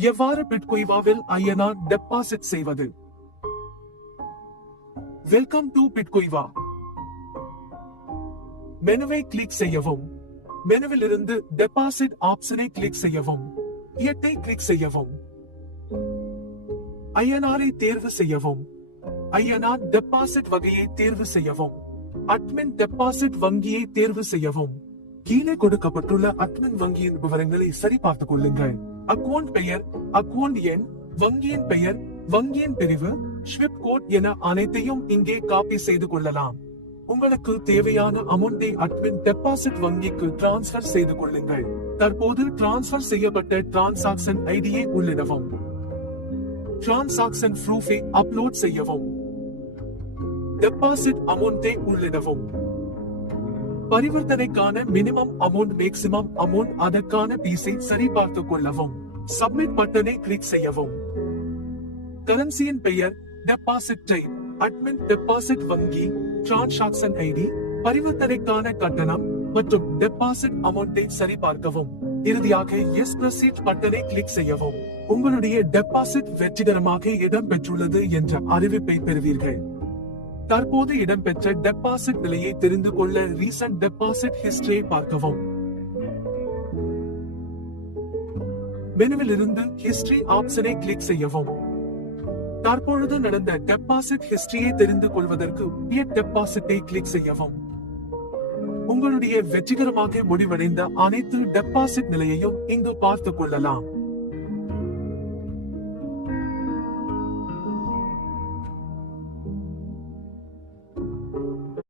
எவ்வாறு பிட்குய்வாவில் INR deposit செய்வது? Welcome to Bitkuiva. மெனுவை கிளிக் செய்யவும். மெனுவில் இருந்து டெபாசிட் ஆப்ஷனை கிளிக் செய்யவும். எட்டை கிளிக் செய்யவும். ஐஎன்ஆரை தேர்வு செய்யவும். ஐஎன்ஆர் டெபாசிட் வகையை தேர்வு செய்யவும். அட்மின் டெபாசிட் வங்கியை தேர்வு செய்யவும். கீழே கொடுக்கப்பட்டுள்ள அட்மின் வங்கியின் விவரங்களை சரிபார்த்துக் கொள்ளுங்கள். அக்கவுண்ட் பெயர், அக்கவுண்ட் எண், வங்கியின் பெயர், வங்கியின் பிரிவு, ஸ்விஃப்ட் கோட் என அனைத்தையும் இங்கே காப்பி செய்து கொள்ளலாம். உங்களுக்கு தேவையான அமௌண்டை அட்மின் டெபாசிட் வங்கிக்கு டிரான்ஸ்பர் செய்து கொள்ளுங்கள். தற்போது டிரான்ஸ்பர் செய்யப்பட்ட டிரான்சாக்சன் ஐடியை உள்ளிடவும். டிரான்சாக்சன் ப்ரூஃபை அப்லோட் செய்யவும். டெபாசிட் அமௌண்டை உள்ளிடவும். பரிவர்த்தனைக்கான மினிமம் அமௌண்ட், மேக்ஸிமம் அமௌண்ட், அதற்கான பீஸை சரிபார்த்துக் கொள்ளவும். சப்மிட் பட்டனை கிளிக் செய்யவும். கரன்சியின் பெயர், டெபாசிட் டைப், அட்மின் டெபாசிட் வங்கி, டிரான்சாக்சன் ஐடி, பரிவர்த்தனைக்கான கட்டணம் மற்றும் டெபாசிட் அமௌண்டை சரிபார்க்கவும். இறுதியாக எஸ் ப்ரொசீட் பட்டனை கிளிக் செய்யவும். உங்களுடைய டெபாசிட் வெற்றிகரமாக இடம்பெற்றுள்ளது என்ற அறிவிப்பை பெறுவீர்கள். தற்போது இடம்பெற்ற டெபாசிட் நிலையை தெரிந்து கொள்ள ரீசன்ட் டெபாசிட் ஹிஸ்டரியை பார்க்கவும். மெனுவில் இருந்து ஹிஸ்டரி ஆப்ஷனை கிளிக் செய்யவும். தற்பொழுது நடந்த டெபாசிட் ஹிஸ்டரியை தெரிந்து கொள்வதற்கு டெபாசிட்டை கிளிக் செய்யவும். உங்களுடைய வெற்றிகரமாக முடிவடைந்த அனைத்து டெபாசிட் நிலையையும் இங்கு பார்த்துக் கொள்ளலாம்.